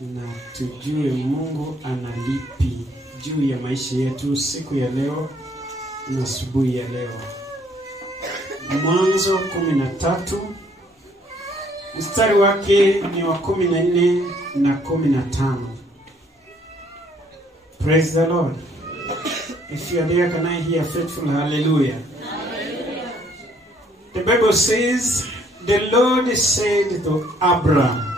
na tujue Mungu analipi juu ya maisha yetu siku ya leo na asubuhi ya leo. Mwanzo 13 mstari wake ni wa 14 na 15. Praise the Lord. If you are there, can I hear faithful hallelujah? Hallelujah. The Bible says, the Lord said to Abraham,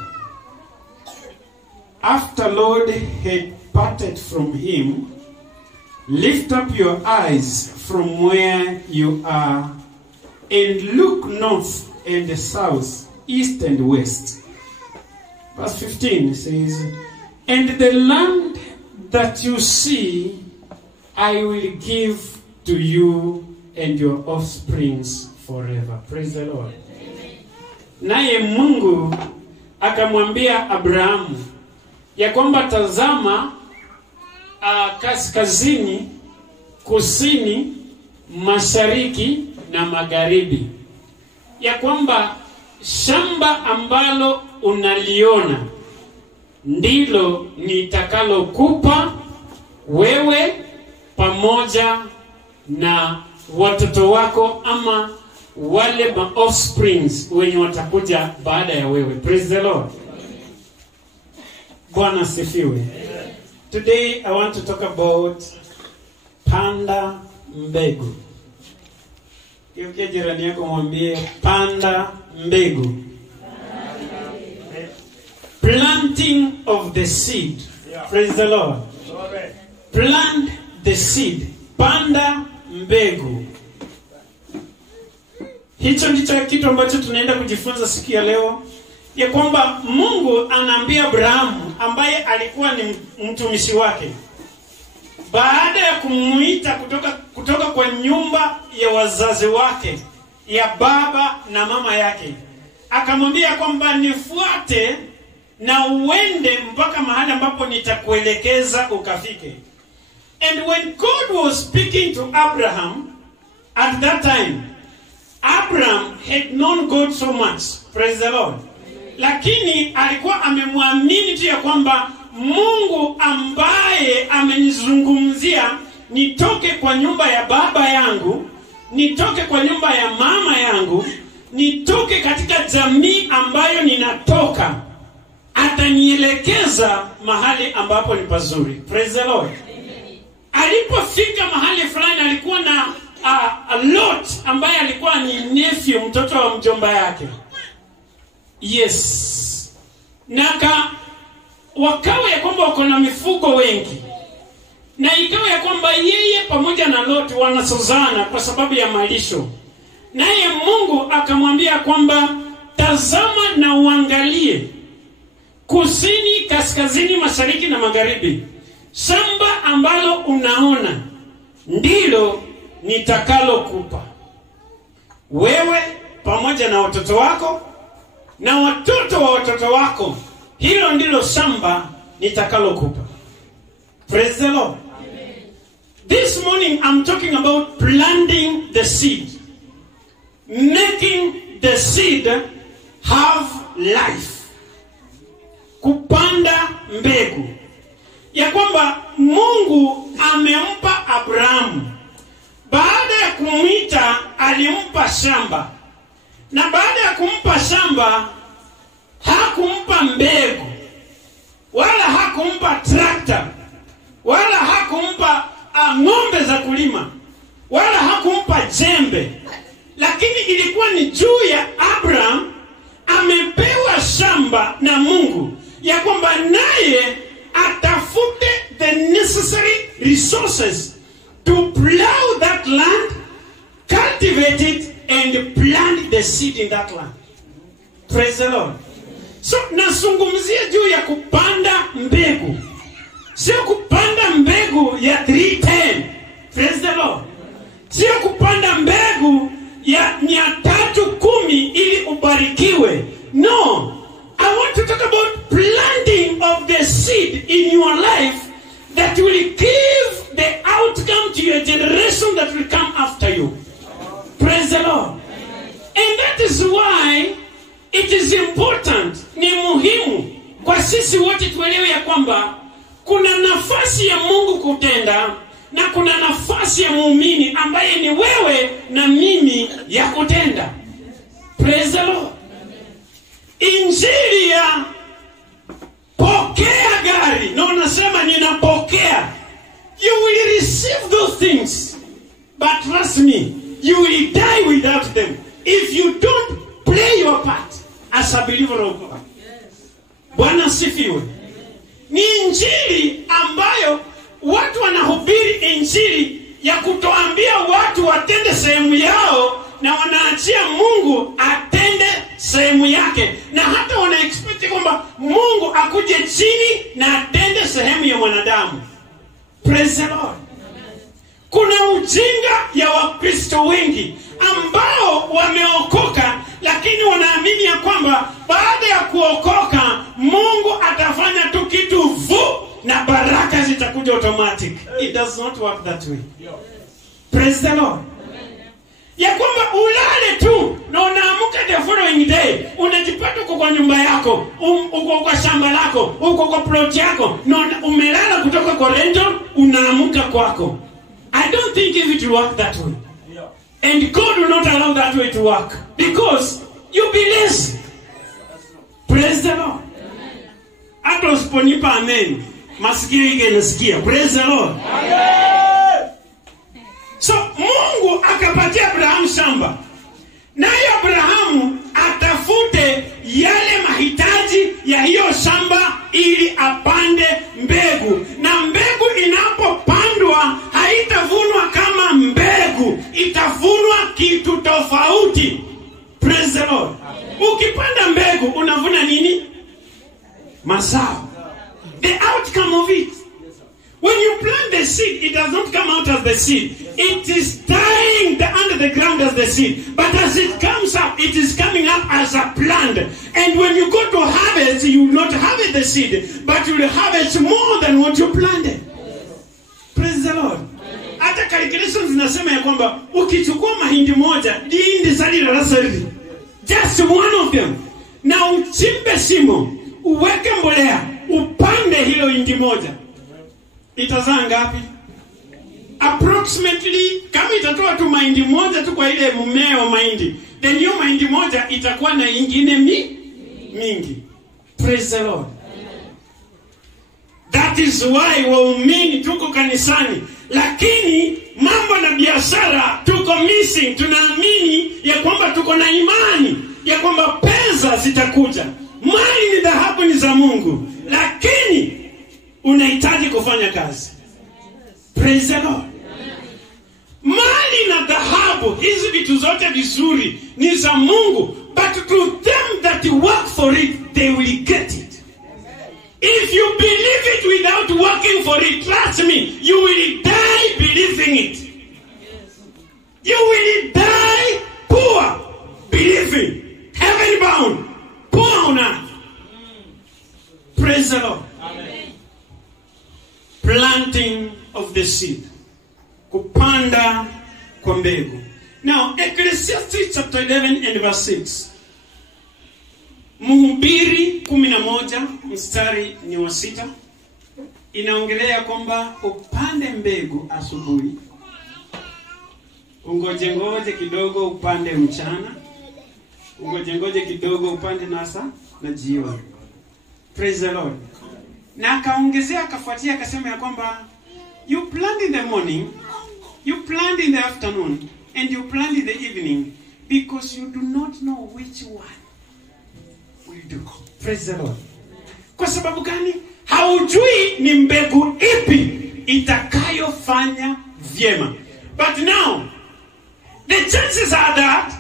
after Lord had parted from him, lift up your eyes from where you are and look north and south, east and west. Verse 15 says, and the land that you see, I will give to you and your offsprings forever. Praise the Lord. Naye Mungu akamwambia Abrahamu ya kwamba tazama kaskazini, kusini, mashariki na magharibi, ya kwamba shamba ambalo unaliona ndilo nitakalokupa wewe pamoja na watoto wako, ama wale ma offsprings wenye watakuja baada ya wewe. Praise the Lord. Bwana sifiwe. Today I want to talk about panda mbegu. Yukia jirani yako mwambie panda mbegu. Planting of the seed. Praise the Lord. Plant the seed. Panda mbegu. Hicho ndicho kitu ambacho tunaenda kujifunza siku ya leo, ya kwamba Mungu anaambia Abrahamu ambaye alikuwa ni mtumishi wake, baada ya kumuita kutoka kwa nyumba ya wazazi wake, ya baba na mama yake, akamwambia kwamba nifuate na uende mpaka mahali ambapo nitakuelekeza ukafike. And when God was speaking to Abraham at that time, Abraham had known God so much. Praise the Lord. Lakini alikuwa amemwamini tu ya kwamba Mungu ambaye amenizungumzia nitoke kwa nyumba ya baba yangu, nitoke kwa nyumba ya mama yangu, nitoke katika jamii ambayo ninatoka, atanielekeza mahali ambapo ni pazuri. Praise the Lord. Alipofika mahali fulani, alikuwa na Lot ambaye alikuwa ni nephew, mtoto wa mjomba yake. Yes. Naka wakawa ya kwamba wako na mifugo wengi, na ikawa ya kwamba yeye pamoja na Lot wanasozana kwa sababu ya malisho. Naye Mungu akamwambia kwamba tazama na uangalie kusini, kaskazini, mashariki na magharibi, shamba ambalo unaona ndilo nitakalokupa wewe pamoja na watoto wako na watoto wa watoto wako. Hilo ndilo shamba nitakalokupa. Praise the Lord. Amen. This morning I'm talking about planting the seed, making the seed have life. Kupanda mbegu, ya kwamba Mungu amempa Abrahamu. Baada ya kumuita alimpa shamba, na baada ya kumpa shamba hakumpa mbegu, wala hakumpa trakta, wala hakumpa ng'ombe za kulima, wala hakumpa jembe. Lakini ilikuwa ni juu ya Abraham, amepewa shamba na Mungu, ya kwamba naye atafute the necessary resources to plow that land, cultivate it, and plant the seed in that land. Praise the Lord. So nasungumzia juu ya kupanda mbegu, sio kupanda mbegu ya 310. Praise the Lord. Sio kupanda mbegu ya 310 ili ubarikiwe. No. I want to talk about planting of the seed in your life that will give the outcome to your generation that will come after you. Praise the Lord. And that is why it is important, ni muhimu kwa sisi wote tuelewe ya kwamba kuna nafasi ya Mungu kutenda na kuna nafasi ya muumini ambaye ni wewe na mimi ya kutenda. Praise the Lord. Injili ya pokea gari, na unasema ninapokea. You will receive those things, but trust me, you will die without them if you don't play your part as a believer of God. Bwana sifiwe. Ni injili ambayo watu wanahubiri injili ya kutoambia watu watende sehemu yao na wanaachia Mungu atende sehemu yake, na hata wana expect kwamba Mungu akuje chini na atende sehemu ya mwanadamu. Praise the Lord. Kuna ujinga ya Wakristo wengi ambao wameokoka lakini wanaamini ya kwamba baada ya kuokoka Mungu atafanya tu kitu vu na baraka zitakuja automatic. It does not work that way. Praise the Lord. Ya kwamba ulale tu na unaamuka the following day unajipata uko kwa nyumba yako, uko kwa shamba lako, uko kwa plot yako, na umelala kutoka kwa rental unaamuka kwako. I don't think it will work that way. And God will not allow that way to work because you be lazy. Praise the Lord. Hata usiponipa amen, masikio yake yanasikia. Praise the Lord. So Mungu akapatia Abrahamu shamba, naye Abrahamu atafute yale mahitaji ya hiyo shamba ili apande mbegu, na mbegu inapopandwa haitavunwa kama mbegu, itavunwa kitu tofauti. Praise the Lord. Ukipanda mbegu unavuna nini? Mazao. The outcome of it. When you plant the seed, it does not come out as the seed. It is dying under the ground as the seed. But as it comes up, it is coming up as a plant. And when you go to harvest, you will not harvest the seed, but you will harvest more than what you planted. Praise the Lord. Hata calculations zinasema ya kwamba ukichukua mahindi moja, hindi sali la rasari, just one of them, na uchimbe shimo, uweke mbolea, upande hilo hindi moja, itazaa ngapi? Approximately, kama itatoa tu mahindi moja tu kwa ile mmea wa mahindi, then hiyo mahindi moja itakuwa na ingine mingi. Praise the Lord. That is why waumini tuko kanisani, lakini mambo na biashara tuko missing. Tunaamini ya kwamba tuko na imani ya kwamba pesa zitakuja. Mali ni dhahabu, ni za Mungu, lakini unahitaji kufanya kazi. Praise the Lord. Mali na dhahabu, hizi vitu zote vizuri ni za Mungu, but to them that work for it, they will get it. If you believe it without working for it, trust me, you will die believing it. You will die poor believing, heaven bound, poor on earth. Praise the Lord. Amen. Planting of the seed. Kupanda kwa mbegu. Now, Ecclesiastes chapter 11 and verse 6. Mhubiri 11 mstari ni wa 6 inaongelea kwamba upande mbegu asubuhi, ungoje kidogo upande mchana, ungoje kidogo upande nasa na jioni. Praise the Lord. Na akaongezea akafuatia akasema ya kwamba you plant in the morning, you plant in the afternoon, and you plant in the evening, because you do not know which one will do. Praise the Lord. Kwa sababu gani? Haujui ni mbegu ipi itakayofanya vyema. But now the chances are that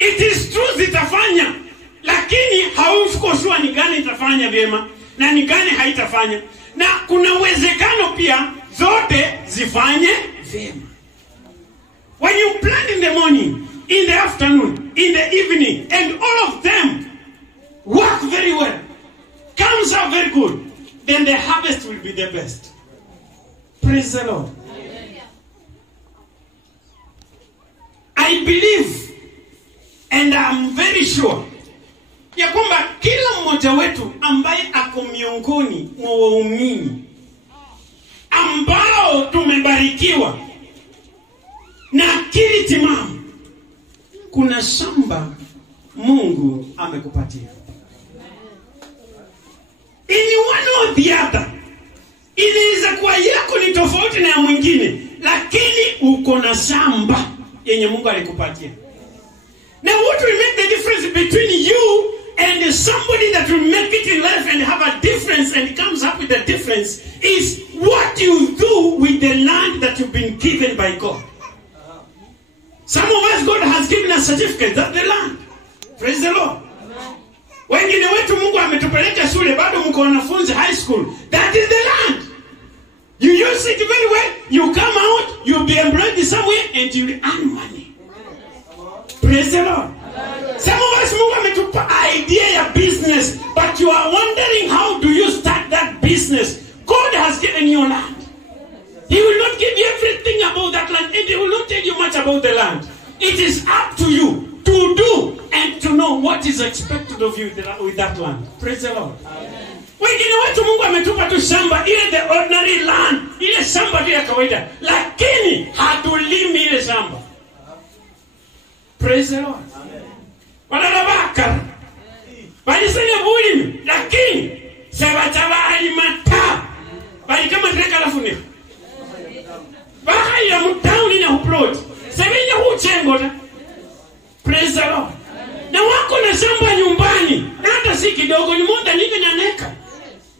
it is true zitafanya, lakini hauko ni gani itafanya vyema na ni gani haitafanya, na kuna uwezekano pia zote zifanye vyema. When you plant in the morning, in the afternoon, in the evening, and all of them work very well, comes out very good, then the harvest will be the best. Praise the Lord. I believe and I'm very sure ya kwamba kila mmoja wetu ambaye ako miongoni mwa waumini ambao tumebarikiwa na akili timamu, kuna shamba Mungu amekupatia. Ini one or the other. Inaweza kuwa yako ni tofauti na ya mwingine, lakini uko na shamba yenye Mungu alikupatia. Now what will make the difference between you and somebody that will make it in life and have a difference and comes up with a difference is what you do with the land that you've been given by God. Some of us, God has given us certificates, that's the land. Praise the Lord. Wengine wetu Mungu ametupeleka shule, bado mko wanafunzi high school. That is the land. You use it very well. You come out, you'll be employed somewhere and you'll earn money. Praise the Lord. Some of us Mungu ametupa idea ya business, but you are wondering how do you start that business. God has given you land. He will not give you everything about that land, and He will not tell you much about the land. It is up to you to do and to know what is expected of you with that land. Praise the Lord. Wengine wetu Mungu ametupa tu shamba, ile the ordinary land, ile shamba tu ya kawaida, lakini hatulimi ile shamba. Praise the Lord. Wanabaka walisanya bulimi, lakini sabatabali mata bali kama treka la funika bahaya mtauni na upload sebenya huchengo ta. Praise the Lord. Na wako na shamba nyumbani, na hata si kidogo, ni monda nyingi nyaneka.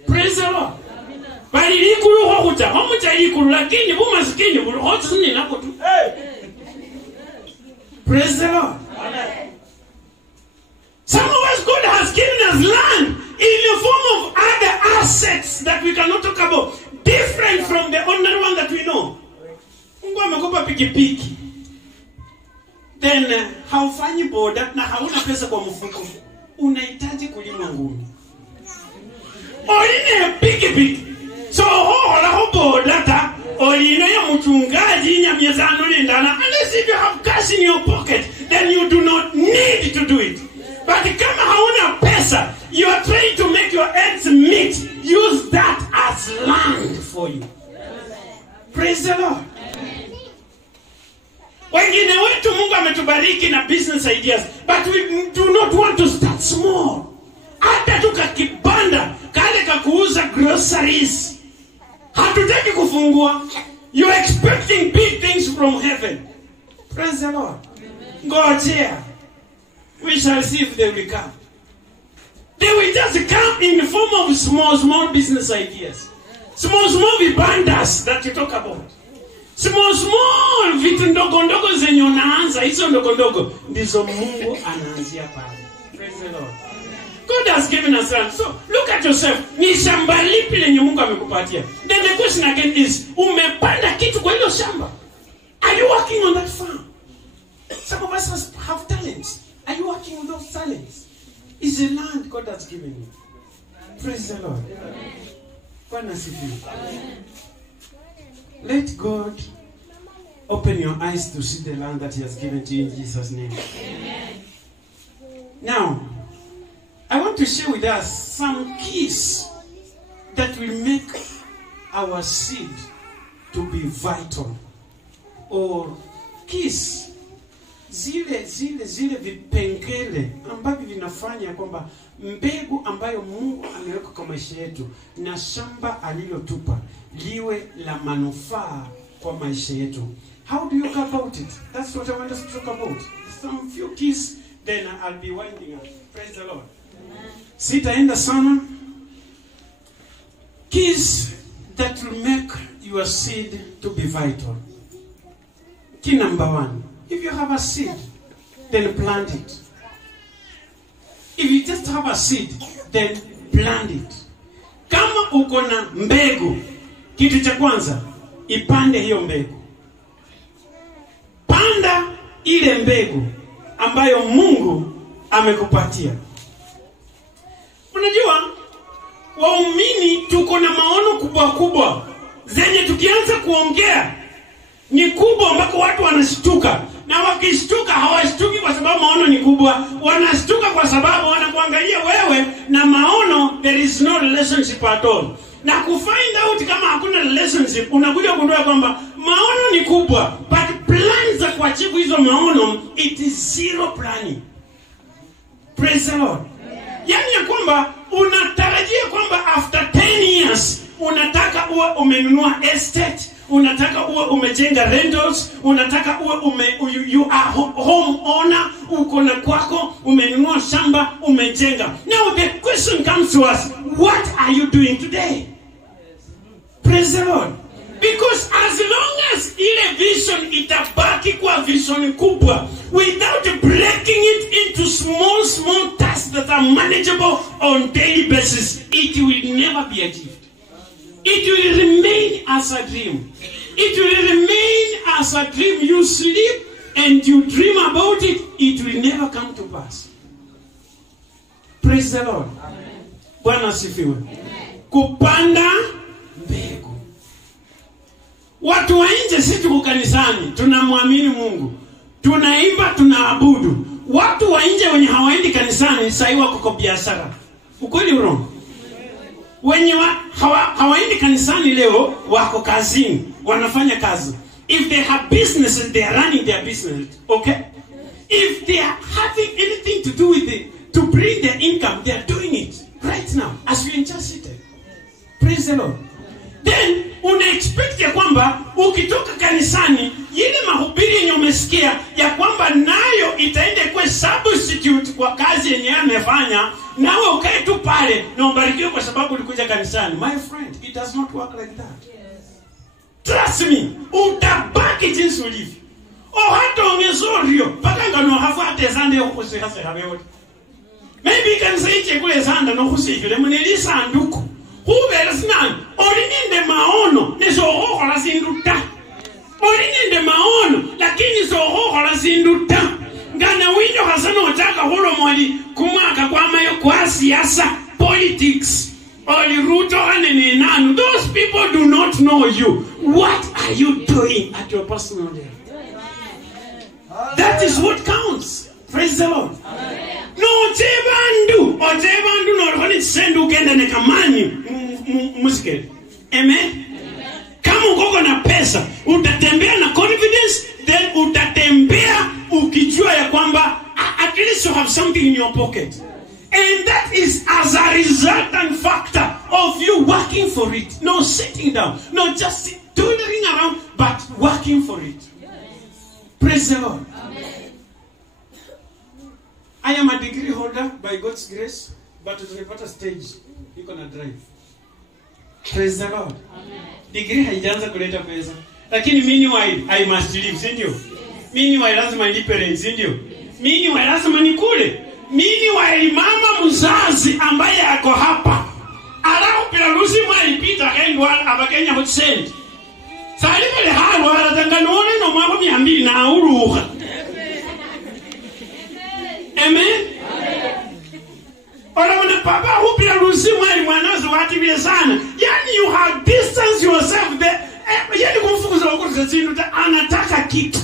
Praise the Lord. Bali likulu hokuta homucha likulu, lakini bumasikini bulu hotu sini nako tu. Praise the Lord. Some of us, God has given us land in the form of other assets that we cannot talk about, different from the ordinary one that we know. Mungu amekupa pikipiki, then haufanyi boda na hauna pesa kwa mfuko, unahitaji kulima ngumi. Oline pikipiki, so hola boda ta oline ya mchungaji nyamyeza anone ndana. Unless if you have cash in your pocket, then you do not need to do it. But kama hauna pesa, you are trying to make your ends meet, use that as land for you. Praise the Lord. Wengine wetu Mungu ametubariki na business ideas, but we do not want to start small. Hata tukakibanda kale kakuuza groceries, hatutaki kufungua. You are expecting big things from heaven. Praise the Lord. God here, we shall see if they will come. They will just come in the form of small business ideas. Small vibandas that you talk about. Small vitu ndogo zenye unaanza, hizo ndogo ndizo Mungu anaanzia pale. Praise the Lord. God has given us land. So look at yourself. Ni shamba lipi lenye Mungu amekupatia? Then the question again is, umepanda kitu kwa hilo shamba? Are you working on that farm? Some of us have talents. Are you working on those talents? It's a land God has given you. Praise the Lord. Bwana asifiwe. Let God open your eyes to see the land that He has given to you in Jesus' name. Amen. Now, I want to share with us some keys that will make our seed to be vital. Or keys, zile vipengele ambavyo vinafanya kwamba mbegu ambayo Mungu ameweka kwa maisha yetu na shamba alilotupa liwe la manufaa kwa maisha yetu. How do you go about it? That's what I want us to talk about. Some few keys, then I'll be winding up. Praise the Lord. Sitaenda sana. Keys that will make your seed to be vital. Key number 1. If you have a seed, then plant it. If you just have a seed, then plant it. Kama uko na mbegu, kitu cha kwanza, ipande hiyo mbegu. Panda ile mbegu ambayo Mungu amekupatia. Unajua, waumini tuko na maono kubwa zenye tukianza kuongea ni kubwa mpaka watu wanashtuka. Na wakishtuka hawashtuki kwa sababu maono ni kubwa, wanashtuka kwa sababu wanakuangalia wewe na maono, there is no relationship at all. Na kufind out kama hakuna relationship, unakuja kugundua kwamba maono ni kubwa, but plans za kuachieve hizo maono, it is zero planning. Praise the Lord. Yani ya kwamba unatarajia kwamba after 10 years unataka uwe umenunua estate, unataka uwe umejenga rentals, unataka uwe you are home owner, uko na kwako, umenunua shamba, umejenga. Now the question comes to us, what are you doing today? Praise the Lord. Because as long as ile vision itabaki kwa vision kubwa, without breaking it into small tasks that are manageable on daily basis, it will never be achieved. It will remain as a dream. It will remain as a dream. You sleep and you dream about it, it will never come to pass. Praise the Lord. Bwana asifiwe. Kupanda mbegu. Watu wa nje sisi tuko kanisani, tunamwamini Mungu, tunaimba, tunaabudu. Watu wa nje wenye hawaendi kanisani sasa wako kwa biashara. Ukweli urongo? Wenye hawaendi kanisani leo wako kazini, wanafanya kazi. If they have businesses, they are running their business, okay? If they are having anything to do with it, to bring their income, they are doing it right now, as we just seated. Praise the Lord. Then, una-expect ya kwamba, ukitoka kanisani, yile mahubiri yenye umesikia, ya kwamba nayo itaende kwa substitute kwa kazi yenye amefanya, nawe ukae tu pale, na ubarikiwe kwa sababu ulikuja kanisani. My friend, it does not work like that. Yes. Trust me, utabaki jinsi ulivyo. Hata ongezorio, paka ngano hafa atezande yokusi hasa habewote. Maybe kanisa iche kule zanda no kusikile, munelisa anduko. Hubera sinani, olininde maono, nisohoho la zinduta. Olininde maono, lakini sohoho la zinduta. Ngana winyo hasano wataka hulo mwali kumaka kwa mayo kwa siasa, politics, oli Ruto anene nanu. Those people do not know you. What are you doing at your personal level? That is what counts. Praise the Lord. No, ojebandu no roni sendu kenda ne kamani musikeli. Amen. Kama uko na pesa, utatembea na confidence, then utatembea ukijua ya kwamba at least you have something in your pocket. And that is as a resultant factor of you working for it. No sitting down, no just doodling around, but working for it. Praise the Lord. I am a degree holder by God's grace, but tunapata stage iko na drive. Praise the Lord. Degree haijaanza kuleta pesa, lakini meanwhile I must live, si ndio? Meanwhile lazima nilipe rent, si ndio? Meanwhile lazima nikule. Meanwhile mama mzazi ambaye ako hapa alao pela rusi mwalipita endwa abakenya hotsendi. Salimu le halo aratanganoone no mwako 200 na auruha. Amen. Ora wana papa hupila rusi mwali mwanazo wati vile sana. Yani you have distance yourself there. Yani kumfukuza wakuruza zinu anataka kitu.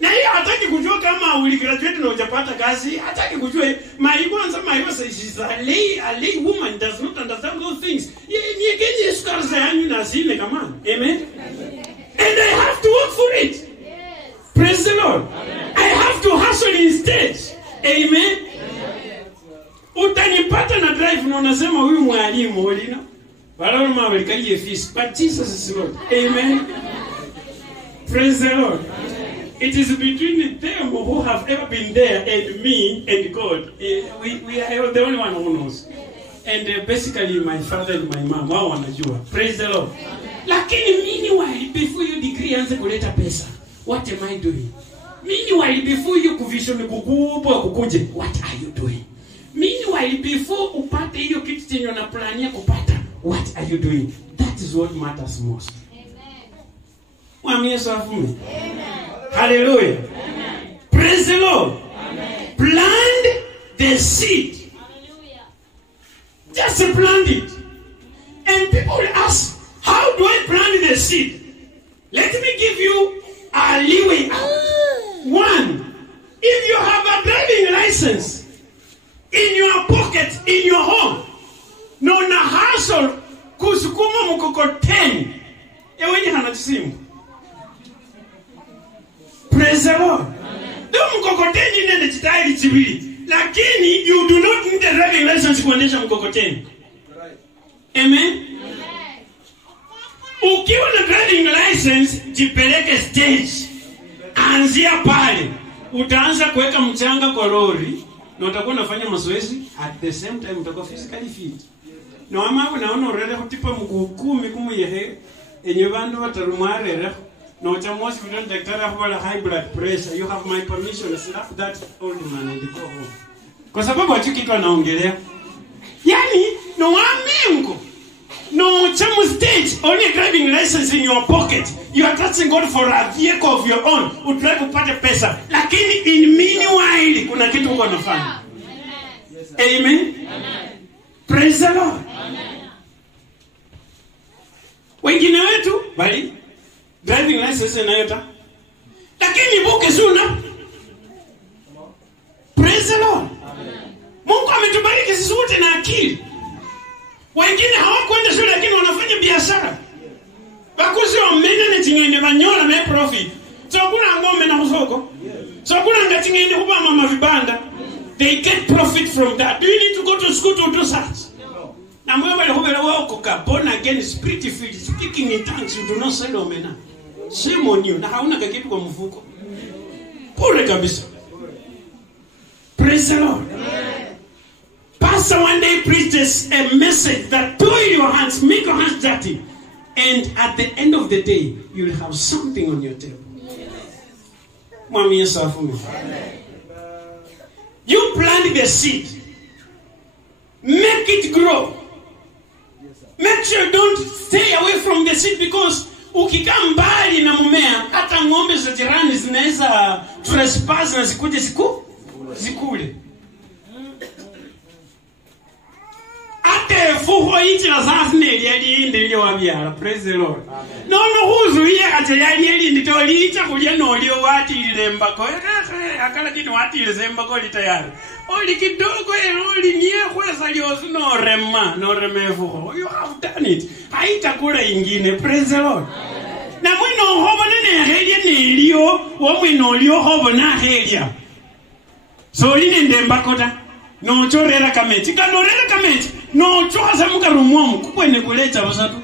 Na hiyo hataki kujua kama uli graduate na hujapata kazi, hataki kujua maiwanza is a lay woman does not understand those things. Ni ekeje sukari yanyu na zile kama. Amen. And I have to work for it. Yes. Praise the Lord. Amen. I have to hustle instead. Amen. Utanipata na drive na unasema huyu mwalimu olina. Wala mawelikaje fees, but Jesus is Lord. Amen. Praise the Lord. It is between them who have ever been there and me and God. We are the only one who knows. And basically my father and my mom, wao wanajua. Praise the Lord. Lakini meanwhile, before you degree anze kuleta pesa, what am I doing? Meanwhile, before you kuvision kukubwa kukuje, what are you doing? Meanwhile, before upate hiyo kitu chenye unaplania kupata, what are you doing? That is what matters most. Amen. Yesu afume. Amen. Hallelujah. Amen. Praise the Lord. Amen. Plant the seed. Hallelujah. Just plant it. And people will ask, how do I plant the seed? Let me give you a leeway. hustle kusukuma mkokoteni ewenye hana simu. Praise the Lord. Do mkokoteni nende chitaili chibili. Lakini you do not need a driving license kuendesha mkokoteni. Amen. Ukiwa na driving license, jipeleke stage. Anzia pale. Utaanza kuweka mchanga kwa lori na utakuwa unafanya mazoezi at the same time utakuwa physically fit. No ama unaona urele kutipa mguu 10 kumuyehe enye bandu batarumwarere no chamosi kudan daktari akubala high blood pressure. You have my permission. Slap that old man and go home. Kwa sababu wachu kitu anaongelea. Yani no amengo. No chamo stage, only driving license in your pocket. You are trusting God for a vehicle of your own. Utrai kupata pesa. Lakini in meanwhile kuna kitu uko unafanya. Amen. Praise the Lord. Wengine wetu bali driving license inayota. Lakini buke suna. Praise the Lord. Mungu ametubariki sisi wote na akili. Wengine hawakwenda shule lakini wanafanya biashara. Bakuzi omena ne tingende banyola me profit. So kuna ngombe na usoko. So kuna ngatingende kuba mama vibanda. They get profit from that. Do you need to go to school to do that? No. Na mwe wale hubele wako ka born again spirit filled speaking in tongues, you do not say omena. Shame on you. Na hauna kitu kwa mfuko. Pure kabisa. Praise the Lord. Pastor one day preaches a message that toil your hands, make your hands dirty, and at the end of the day, you will have something on your table. Mommy, yes, for me. You plant the seed, make it grow. Make sure you don't stay away from the seed because ukikaa mbali na mmea, hata ng'ombe za jirani zinaweza trespass na zikuje zikule. Fuho iti la sasne yali ndilio wabyala. Praise the Lord. No huzu iye kati yali nditoli icha kulya nolio wati ilembako. Akala kino wati ilembako litayari. Oli kidogo oli niye kwesa liosu no reme fuho. You have done it. Haita kula ingine. Praise the Lord. Na mwino hobo nene helia nilio wamwino lio hobo na helia. So line ndembako ta. No chorera kameti. Kanorera kameti. No choza mukarumwamu kukwene kuleta basatu.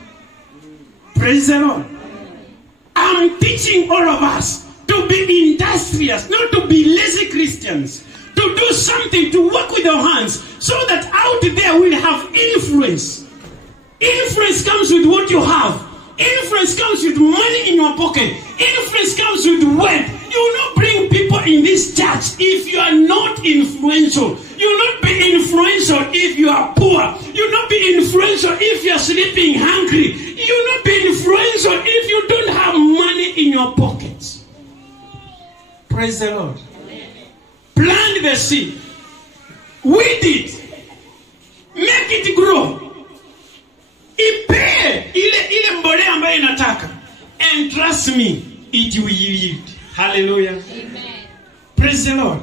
Praise the Lord. I'm teaching all of us to be industrious, not to be lazy Christians. To do something, to work with our hands, so that out there we'll have influence. Influence comes with what you have. Influence comes with money in your pocket. Influence comes with wealth. You will not bring people in this church if you are not influential. You will not be influential if you are poor. You will not be influential if you are sleeping hungry. You will not be influential if you don't have money in your pockets. Praise the Lord. Plant the seed. Weed it. Make it grow. Ipe ile mbole ambayo inataka. And trust me, it will yield. Hallelujah. Amen. Praise the Lord.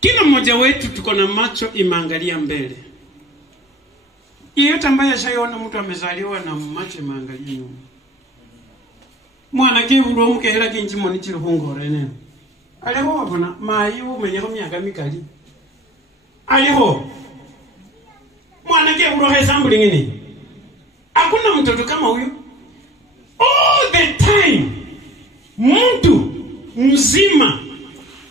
Kila mmoja wetu tuko na macho imeangalia mbele. Yeyote ambaye ashaona mtu amezaliwa na macho imeangalia nyuma. Mwana keburo mukehera kinji moni chiruhungore ne. Aliho abona mayu menyeko myaka mikali. Aliho. Mwana keburo hesambu ngini. Hakuna mtoto kama huyo. All the time mtu mzima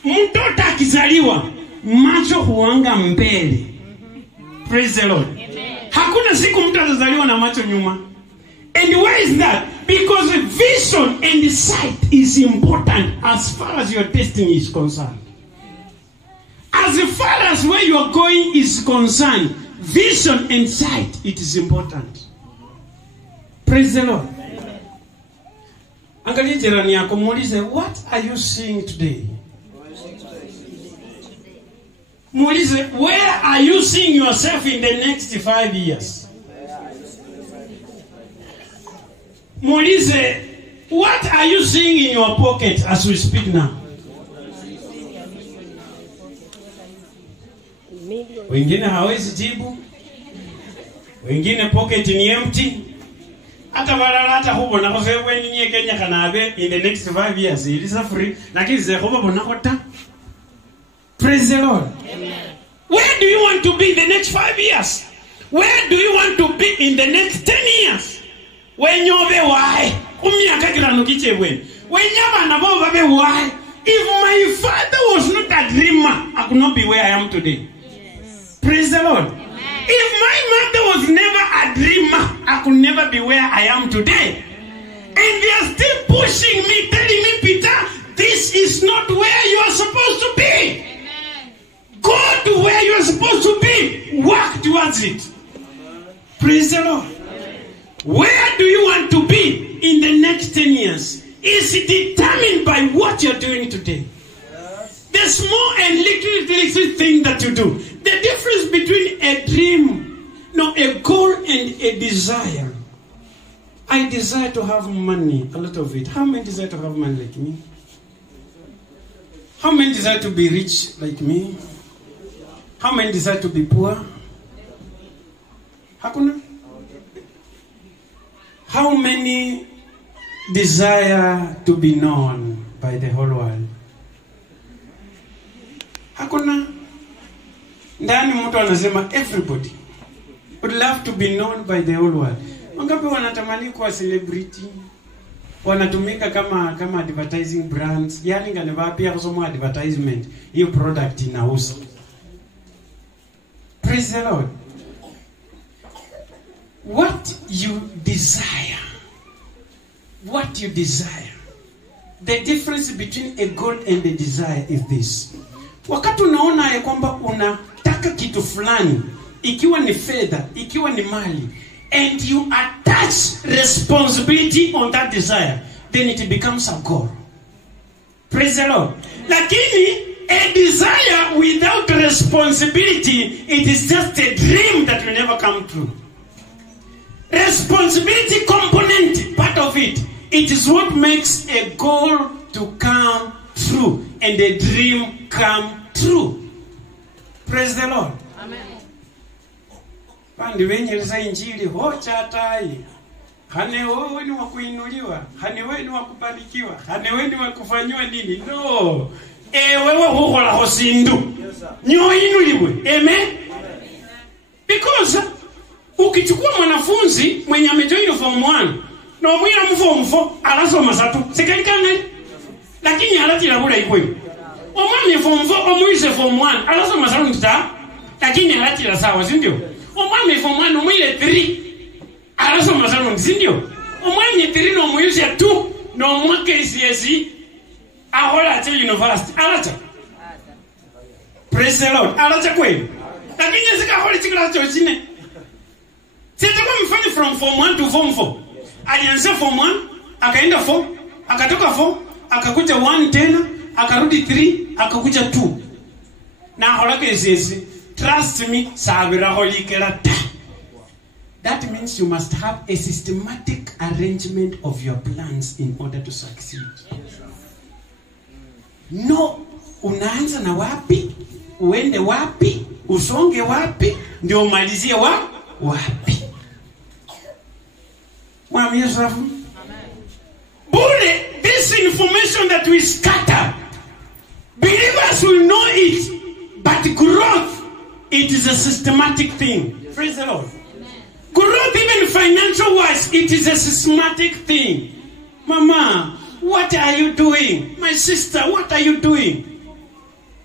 mtoto akizaliwa macho huanga mbele. Praise the Lord. Amen. Hakuna siku mtu atazaliwa na macho nyuma. And why is that? Because vision and sight is important as far as your destiny is concerned. As far as where you are going is concerned, vision and sight, it is important. Praise the Lord. Angalia jirani yako muulize, what are you seeing today? Muulize, where are you seeing yourself in the next 5 years? Muulize, what are you seeing in your pocket as we speak now? wengine hawezi jibu, wengine pocket ni empty. Hata barata hubo na kusewe ni Kenya kanabe in the next 5 years it is free lakini ze hubo bonakota. Praise the Lord. Amen. Where do you want to be in the next 5 years? Where do you want to be in the next 10 years? When you be why? Umiaka kirano kiche when yaba nabo babe why? If my father was not a dreamer, I could not be where I am today. Yes. Praise the Lord. Amen. If my mother was never a dreamer, I could never be where I am today. Amen. And they are still pushing me, telling me, Peter, this is not where you are supposed to be. Amen. Go to where you are supposed to be. Work towards it. Amen. Praise the Lord. Amen. Where do you want to be in the next 10 years? Is determined by what you're doing today. Yes. The small and little thing that you do. The difference between a dream, a goal and a desire. I desire to have money, a lot of it. How many desire to have money like me? How many desire to be rich like me? How many desire to be poor? Hakuna? How many desire to be known by the whole world? Hakuna. Ndani mtu anasema everybody would love to be known by the whole world. Wangapi wanatamani kuwa celebrity? Wanatumika kama advertising brands. Yani nganeva pia kusoma advertisement. Hiyo product inauza. Praise the Lord. What you desire. What you desire. The difference between a goal and a desire is this. Wakati unaona ya kwamba unataka kitu fulani, ikiwa ni fedha, ikiwa ni mali, and you attach responsibility on that desire, then it becomes a goal. Praise the Lord. Lakini a desire without responsibility, it is just a dream that will never come true. Responsibility component, part of it, it is what makes a goal to come true and a dream come true. Praise the Lord. Amen. Pandi wenye lisa injili hocha tai. Hane wewe ni wa kuinuliwa, hane wewe ni wa kubarikiwa, hane wewe ni wa kufanywa nini? No. Wewe hukola hosindu. Nyo inuliwe. Amen. Because ukichukua mwanafunzi mwenye amejoin form 1 na mwira form 4 alasoma satu sikalikana lakini alati labula ikwe omwami form 4 omwise form 1 alasoma satu nta lakini alati la sawa sindio omwami form 1 omwile 3 alasoma satu sindio omwami 3 no mwise 2 no mwake KCSE ahola at university alata. Praise the Lord. Alata kweli lakini zikaholi chikala chochine. Sitako mfanye from form 1 to form 4. Alianza form 1, akaenda 4, akatoka 4, akakuja 1 tena, akarudi 3, akakuja 2. Na holake sisi, trust me, sabira holikera ta. That means you must have a systematic arrangement of your plans in order to succeed. No, unaanza na wapi, uende wapi, usonge wapi, ndio umalizie wapi. This information that we scatter, believers will know it, but growth, it is a systematic thing. Praise the Lord. Amen. Growth, even financial wise, it is a systematic thing. Mama, what are you doing? My sister, what are you doing?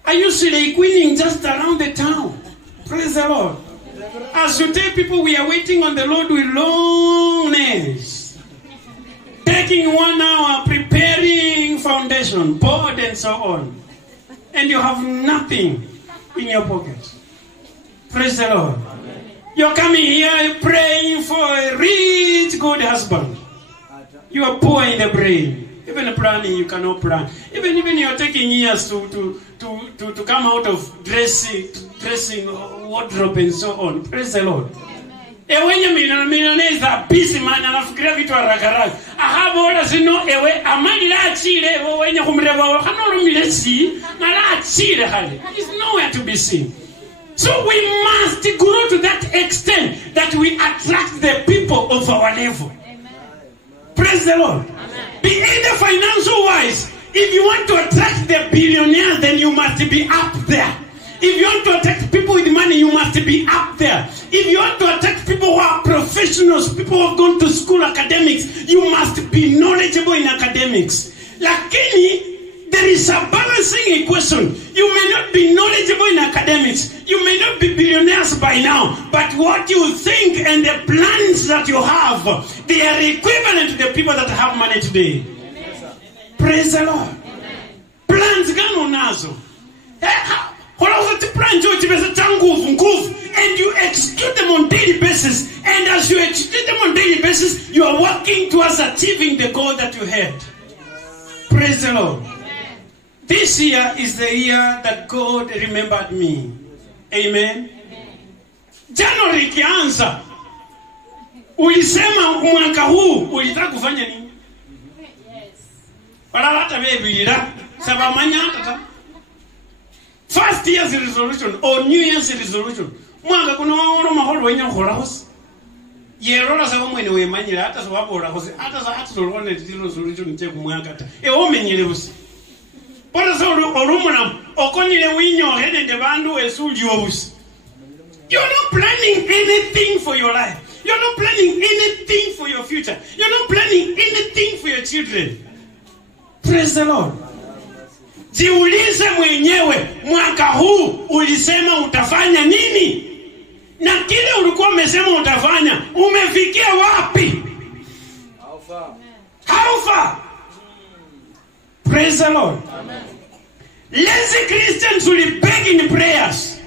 Are you silly queening just around the town? Praise the Lord. As you tell people we are waiting on the Lord with long nails, taking 1 hour, preparing foundation, board and so on, and you have nothing in your pocket. Praise the Lord. Amen. You're coming here praying for a rich, good husband. You are poor in the brain. Even planning, you cannot plan. Even you're taking years to come out of dressing wardrobe and so on. Praise the Lord. Ewenye milioneza busy man anafikiria vitu haraka. Ahabo wala sino ewe amani la chile wenye kumreba kanolo milesi na la chile hali. It's nowhere to be seen. So we must grow to that extent that we attract the people of our level. Amen. Praise the Lord. Amen. Be either financial wise. If you want to attract the billionaires, then you must be up there. If you want to attract people with money, you must be up there. If you want to attract people who are professionals, people who have gone to school academics, you must be knowledgeable in academics. Lakini, there is a balancing equation. You may not be knowledgeable in academics. You may not be billionaires by now. But what you think and the plans that you have, they are equivalent to the people that have money today. Amen. Praise the Lord. Amen. Plans gano nazo. And you execute them on daily basis. And as you execute them on daily basis, you are working towards achieving the goal that you had. Praise the Lord. This year is the year that God remembered me. Amen. January ikianza, ulisema mwaka huu ulitaka kufanya nini? Wala hata bebira, sabamanya hata. First year's resolution or New Year's resolution. Mwaka kuna wao mahoro wenya horahosi. Yerora sababu mwene wemanyira hata sababu horahosi. Hata za hata solone resolution cheku mwaka hata. Omenyele usi. What so orumuna okonyile winyo hedende bandu esuli obus. You're not planning anything for your life. You're not planning anything for your future. You're not planning anything for your children. Praise the Lord. Jiulize mwenyewe mwaka huu ulisema utafanya nini? Na kile ulikuwa umesema utafanya umefikia wapi? How far? Praise the Lord. Amen. Lazy Christians will beg in prayers.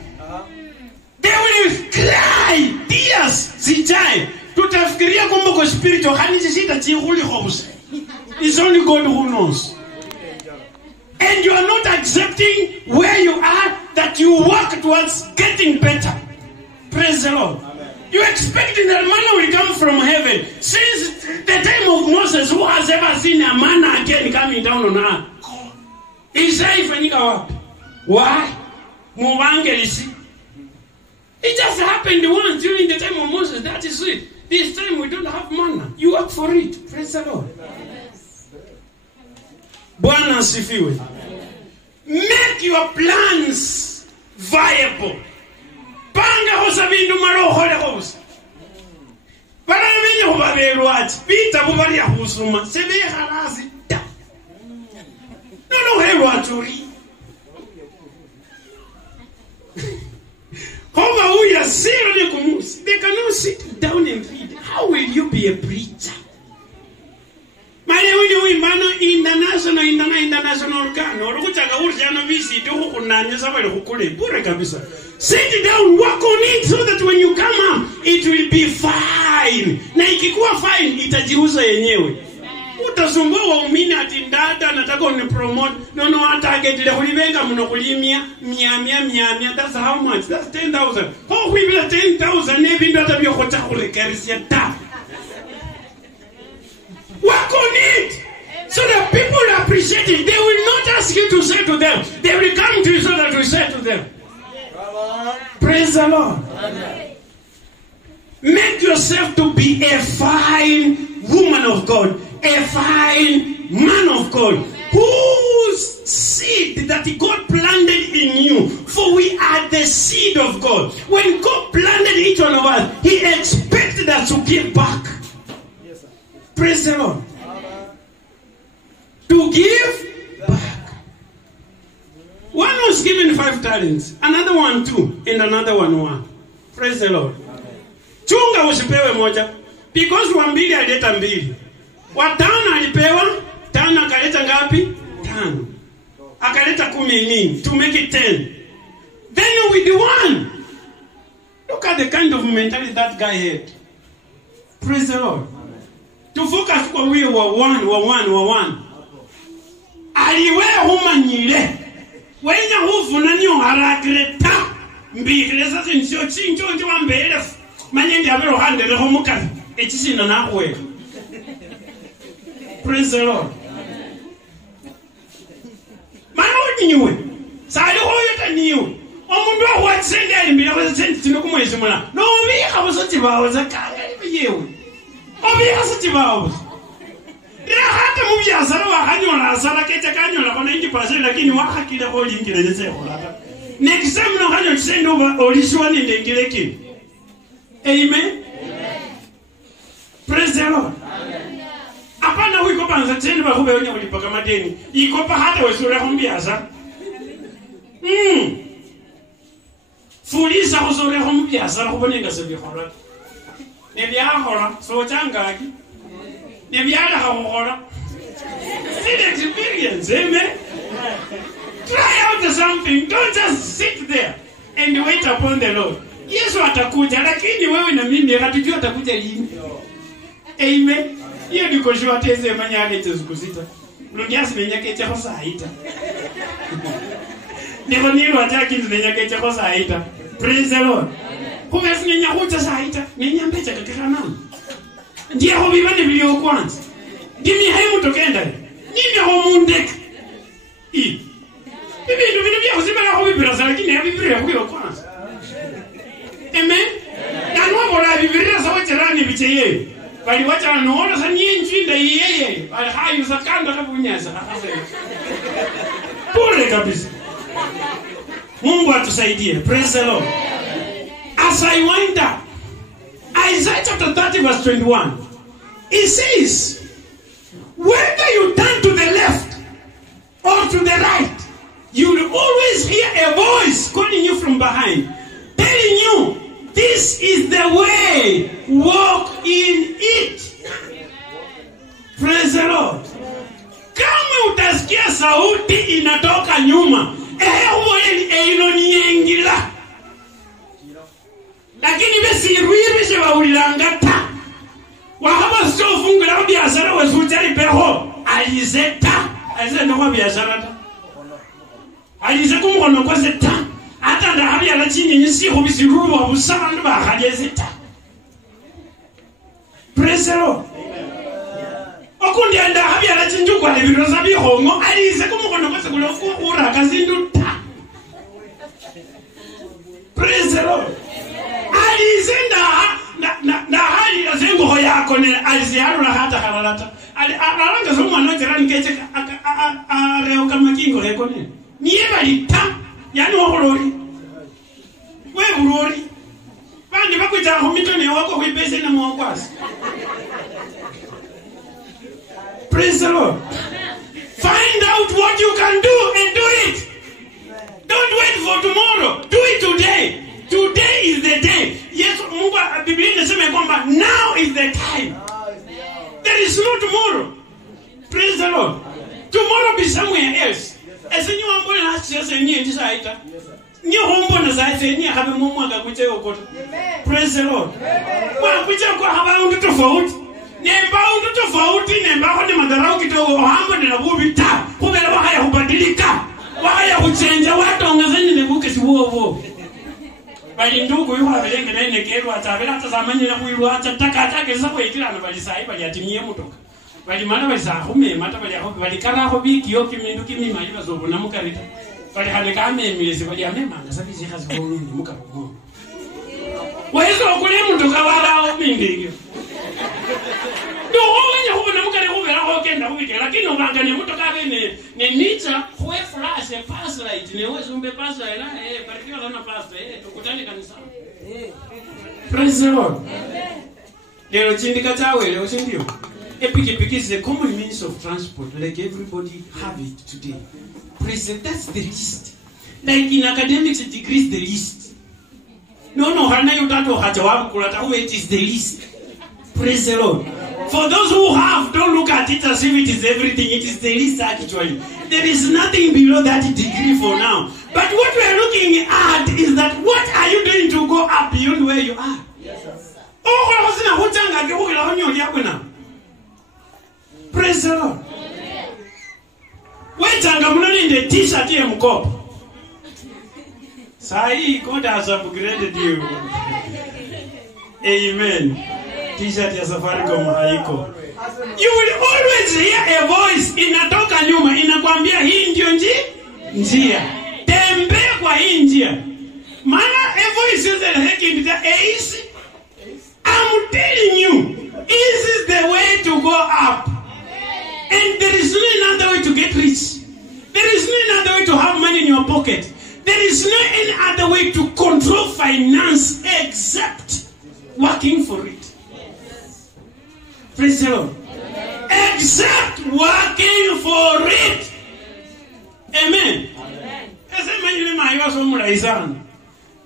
They will cry tears. Zijai. Tutafikiria kwamba kwa spiritual hanisita chihuli hobus. It's only God who knows. And you are not accepting where you are, that you work towards getting better. Praise the Lord. Amen. You expecting that manna will come from heaven. Since the time of Moses, who has ever seen a manna again coming down on earth? Why? It just happened once during the time of Moses. That is it. This time we don't have manna. You work for it. Praise the Lord. Bwana asifiwe. Make your plans viable. Panga hosabindu maroho le hos. Para menyo baberuat. Bita bubali ya husuma. Sebe harazi. No, hey, Waturi. They cannot sit down and read. How will you be a preacher? Sit down, work on it so that when you come up, it will be fine. Na ikikuwa fine, itajiuza yenyewe. Utasumbua waumini ati ndata nataka unipromote. No, target ile kulibenga mno kulimia mia. That's how much? That's 10,000. How we will 10,000 nebi ndo atabio kota kurekerisia ta. Work on it so that people appreciate it. They will not ask you to say to them. They will come to you so that you say to them. Praise the Lord. Amen. Make yourself to be a fine woman of God, a fine man of God, whose seed that God planted in you. For we are the seed of God. When God planted each one of us, He expected us to give back. Yes, sir. Praise the Lord. To give back. One was given 5 talents, another one 2, and another one 1. Praise the Lord. Chunga usipewe moja. Because wambili aleta mbili. Watano alipewa, 5 akaleta ngapi? 5. Akaleta 10 to make it 10. Then with the 1, look at the kind of mentality that guy had. Praise the Lord. To focus kwa huyo wa 1. Aliwe humanyile. Wenya huvuna nyo haragreta. Mbikile sasa ncho chincho ncho wambele. Manyenge abero handele homukazi. Echisina na kwe. Praise the Lord. Mano niwe. Sali hoyo ta niwe. Omundu akwatsenga alimbira kwa sendi tino kumwezi mula. No ubika busoti bawo zakanga liyewe. Obika soti bawo. Ya hata mubyazara wakanyola asala kecha kanyola kona 90% lakini wakakile ko linkile nese kolata. Next time no kanyo tsendo oliswa ni ndengile kini. Amen. Praise the Lord. Apana wiko banza tsendo bakube onye ulipaka madeni. Ikopa hata wesura kumbiaza. Fulisa kusore kumbiaza kubonenga sebikhola. Nebyahola so changaki. Nebyala hawora. See the experience, amen. Try out something. Don't just sit there and wait upon the Lord. Yesu atakuja lakini wewe na mimi hatujui atakuja lini. Amen. Hiyo ndiko shwa teze manyale tezukuzita. Lungiasi nenyake cha kosa haita. Niko nilo ataki nenyake cha kosa haita. Praise the Lord. Kumbe sinyanya huta haita. Nenyambe cha kakana. Ndiye ho bibane bilio kwanza. Ndimi haimu tokenda. Nini ho mundek. Bibi ndio bia kuzibala ho bibira lakini ya bibira kwa kwanza. Amen. Yanwa bora bibira sawa cherani bicheye. Bali wacha naona sasa nyinyi ndio yeye. Hayo zakanda kabunyasa akasema. Pole kabisa. Mungu atusaidie. Praise the Lord. As I wind up, Isaiah chapter 30 verse 21, it says, whether you turn to the left or to the right, you will always hear a voice calling you from behind, telling you, this is the way, walk in it. Praise the Lord. Kama utasikia sauti inatoka nyuma, inoniengila. Lakini besi ruirishe baulangata. Wahaba sio fungula biashara wazutari peho. Alizeta ndo biashara ta. Alize kumukono kwa zeta. Hata ndahabya la chini nyisi hobisiru wa busaba ndo bahajezeta. Praise the Lord. Okundi ndahabya la chini kwa lebiro zabi hongo. Alize kumukono kwa sekula ura kazindu ta. Praise the Lord. Alizenda na hali ya zengo yako ne aliziharula hata halalata alanga zo mwana terani keche areo kama kingo heko ne nieba lita yani waholori we burori bandi bakwita homito ne wako kwipese na mwakwasi. Praise the Lord. Find out what you can do and do it. Don't wait for tomorrow. Do it today. Today is the day. Yes, Mungu Biblia inasema kwamba now is the time. There is no tomorrow. Praise the Lord. Tomorrow be somewhere else. Esenyi wambole na sasa ni ndisa haita. Ni hombo na sasa ni habe mumu akakucha yokota. Praise the Lord. Kwa kucha kwa haba undu tofauti. Nemba undu tofauti nemba kwa ni madarau kidogo hambo na bubi ta. Kubela wahaya hubadilika. Wahaya huchenja watu ongezeni nebuke siwo. Bali ndugu yuko abelenge na nekero atabela hata zamani na kuiru hata taka sasa ikila na bali sai bali atimie mutoka. Bali mana bali sa hume mata bali aho bali kana ho biki yo kimindu kimima iba zo bona mukarita. Bali hane kame milese bali amema na sabi zika zo nini mukapo. Wezo kule mutoka wala ho mindingi. Ndio wanya ho bona mukare ho vera ho kenda ho biki lakini obangane mutoka bene ne mita ho flash pass light ne wezo umbe pass light bali kila na pass tukutane kanisa. Praise the Lord. Lero chindika chawe leo sindio. Epikipiki is a common means of transport, like everybody have it today. Present, that's the least. Like in academics, degrees the least. No, hana yutato hajawabu kulata who it is the least. Praise the Lord. For those who have, don't look at it as if it is everything. It is the least actually. There is nothing below that degree for now. But what we are looking at is that what are you doing to go up beyond where you are? Yes, sir. Praise the Lord. Wait, I'm in the t-shirt here, Mukop. Sai, God has upgraded you. Amen. T-shirt ya Safaricom haiko. You will always hear a voice inatoka nyuma inakwambia hii ndio njia. Tembea kwa hii njia. Mana voice is the I'm telling you, this is the way to go up. And there is no another way to get rich. There is no another way to have money in your pocket. There is no any other way to control finance except working for it. Praise the Lord. Except working for it. Amen.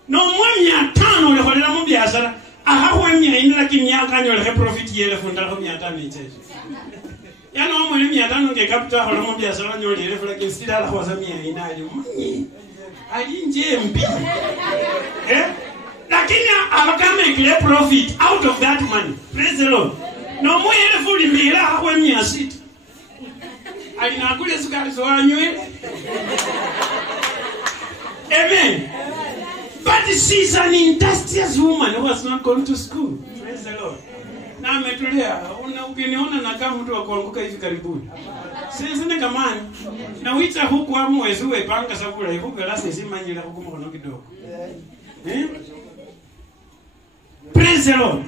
No one ya tano le holela mo biashara aha ho nya inela kinyaka nyo le profit yele funda ho miata mechezo ya no mo le miata no ke capital ho mo biashara nyo le fula ke stila la ho sa mia ina ali njembi lakini abakame kile profit out of that money. Praise the Lord. No mo yele fuli mira ho mia sit ali na kule sukari so anywe. Amen. But she's an industrious woman who has not gone to school. Praise the Lord. Na ametulia, ukiniona na kama mtu wa kuanguka hivi karibuni. Sisi ni kamani. Na wita huku amwezi uwe panga sabula hivi bila sisi manyila huku mkono kidogo. Praise the Lord.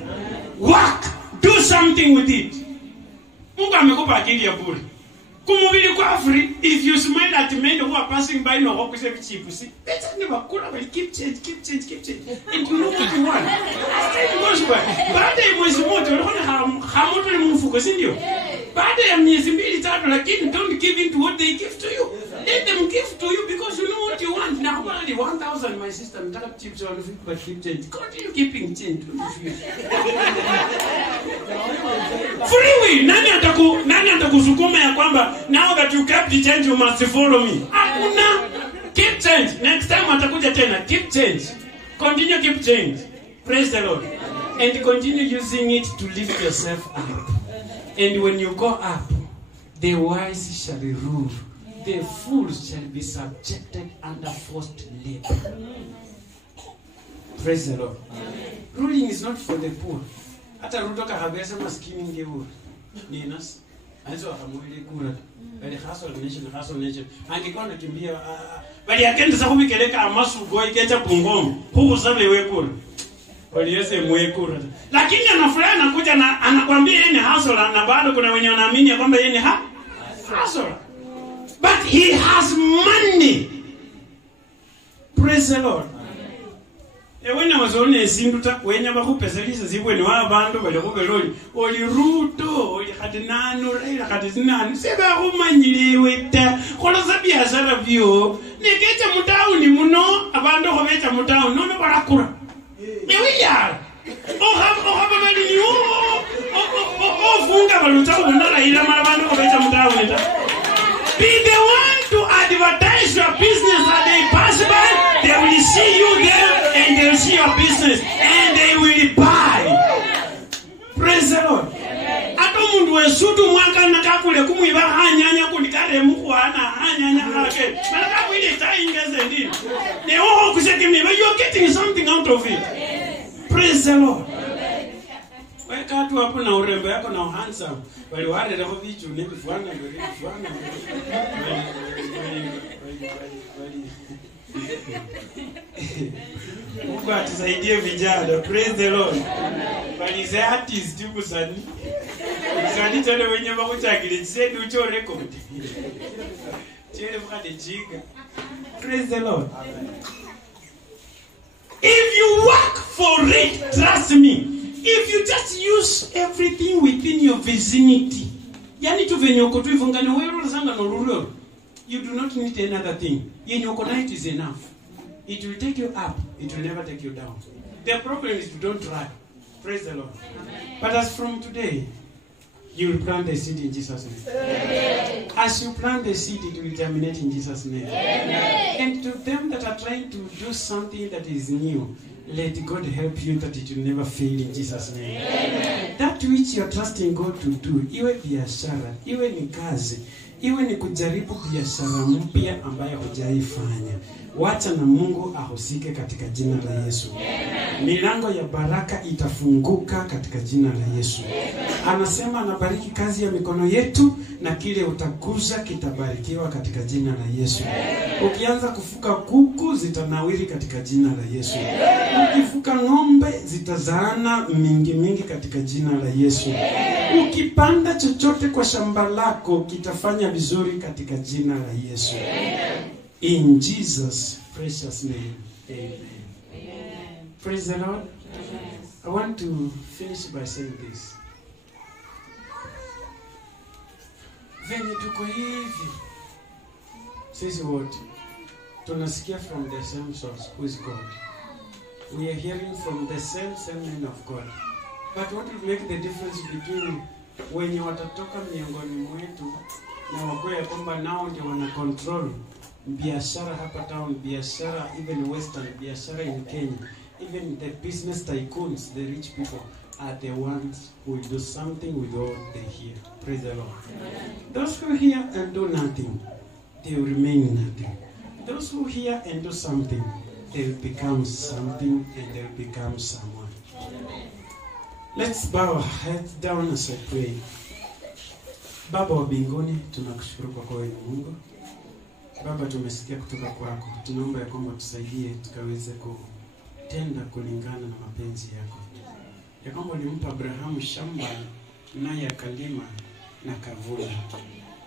Work. Do something with it. Mungu amekupa akili ya bure. Kumubili kwa free. If you smile at men who are passing by, no hope is a cheap. See, better never could have keep change. And you look at one. It goes by. But I was more to how much move focus in you. But I am like don't give in to what they give to you. Let them give to you because you know what you want. Now only 1,000, my sister, not chips on it, but keep change. Continue keeping change. Free will. Nani atakusukuma ya kwamba now that you kept the change you must follow me. Hakuna. Keep change. Next time atakuja tena. Keep change. Continue keep change. Praise the Lord. And continue using it to lift yourself up. And when you go up, the wise shall rule. The fools shall be subjected under forced labor. Praise the Lord. Ruling is not for the poor. Hata Ruto kahabesa maskini ngeuru. Ninas. Anzo akamwele kura. Bali hustle nation. Angekuwa nakimbia bali akenda sa kumikeleka amasu goi kecha pungomo. Huko sabe we kura. Bali yese mwe kura. Lakini anafurahi anakuja na anakuambia yeye ni hustle na bado kuna wenye wanaamini kwamba yeye ni hustle. But he has money. Praise the Lord. When I was only a sinduta, when I was a peasant, when you are band over the overload, or you ruto, or you had none, or you had none, say the woman you with Holosabia Saravio, Negate a Mutao, Nimuno, a band of a Mutao, no Barakura. Here we are. Oh, have a very new. Oh, Funga Baluta, not a Ilamabano of a Mutao. Be the one to advertise your business as they pass by. They will see you there and they will see your business and they will buy. Praise the Lord. Atomundu wesutu mwaka nakakule kumuiba hanyanya kunikare mkuana hanyanya hake. Malaka wili taingeze ndini. Ne oho kusekimiba, you are getting something out of it. Praise the Lord. Weka watu hapo na urembo yako na handsome. Wale wale leo vitu ni vifuana. Mungu atusaidie vijana. Praise the Lord. Bali za artist tu kusani. Kusani tena wenye bakuchakile sedu ucho record. Chele mkade jiga. Praise the Lord. If you work for it, trust me. If you just use everything within your vicinity, yani tu venyoko tu ifungane wewe sanga no ruro. You do not need another thing. Yenyoko night is enough. It will take you up. It will never take you down. The problem is you don't try. Praise the Lord. Amen. But as from today, you will plant the seed in Jesus' name. Amen. As you plant the seed, it will germinate in Jesus' name. Amen. And to them that are trying to do something that is new, let God help you that it will never fail in Jesus' name. Amen. That which you are trusting God to do, iwe biashara, iwe ni kazi, Iwe ni kujaribu biashara mpya ambayo hujaifanya. Wacha na Mungu ahusike katika jina la Yesu. Milango ya baraka itafunguka katika jina la Yesu. Anasema anabariki kazi ya mikono yetu, na kile utakuza kitabarikiwa katika jina la Yesu. Ukianza kufuka kuku zitanawiri katika jina la Yesu. Ukifuka ng'ombe zitazaana mingi katika jina la Yesu. Ukipanda chochote kwa shamba lako kitafanya vizuri katika jina la Yesu. In Jesus' precious name, amen. Praise the Lord. I want to finish by saying this. Venye tuko hivi, sisi wote tunasikia from the same source, who is God. We are hearing from the same man of God. But what will make the difference between wenye watatoka miongoni mwetu na wakoe kwamba nao ndio wana control biashara hapa town, biashara even western, biashara in Kenya, even the business tycoons, the rich people are the ones who will do something with all they hear. Praise the Lord. Those who hear and do nothing, they will remain nothing. Those who hear and do something, they will become something, and they will become someone. Let's bow our heads down as I pray. Baba wa mbinguni, tunakushukuru kwa wewe ni Mungu. Baba, tumesikia kutoka kwako. Tunaomba ya kwamba tusaidie tukaweze kutenda kulingana na mapenzi yako. Ya kwamba ulimpa Abrahamu shamba naye akalima na kavuna.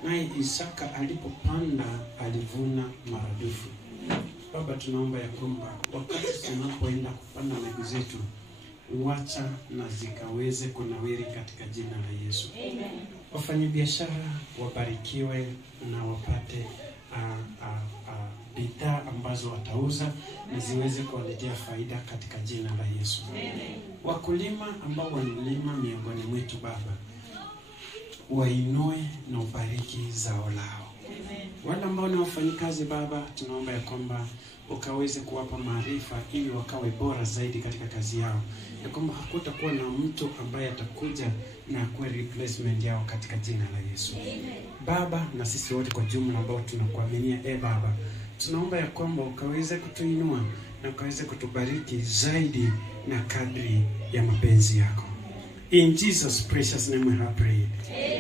Naye Isaka alipopanda alivuna maradufu. Baba, tunaomba ya kwamba wakati tunapoenda kupanda mbegu zetu, wacha na zikaweze kunawiri katika jina la Yesu. Amen. Wafanyabiashara wabarikiwe na wapate bidhaa ambazo watauza na ziweze kuwaletea faida katika jina la Yesu. Amen. Wakulima ambao wanalima miongoni mwetu Baba, wainue na ubariki zao lao. Amen. Wale ambao ni wafanyikazi Baba, tunaomba ya kwamba ukaweze kuwapa maarifa ili wakawe bora zaidi katika kazi yao. Ya kwamba hakutakuwa na mtu ambaye atakuja na kuwa replacement yao katika jina la Yesu. Amen. Baba, na sisi wote kwa jumla ambao tunakuaminia Baba, tunaomba ya kwamba ukaweze kutuinua na ukaweze kutubariki zaidi na kadri ya mapenzi yako. In Jesus' precious name we have prayed. Amen.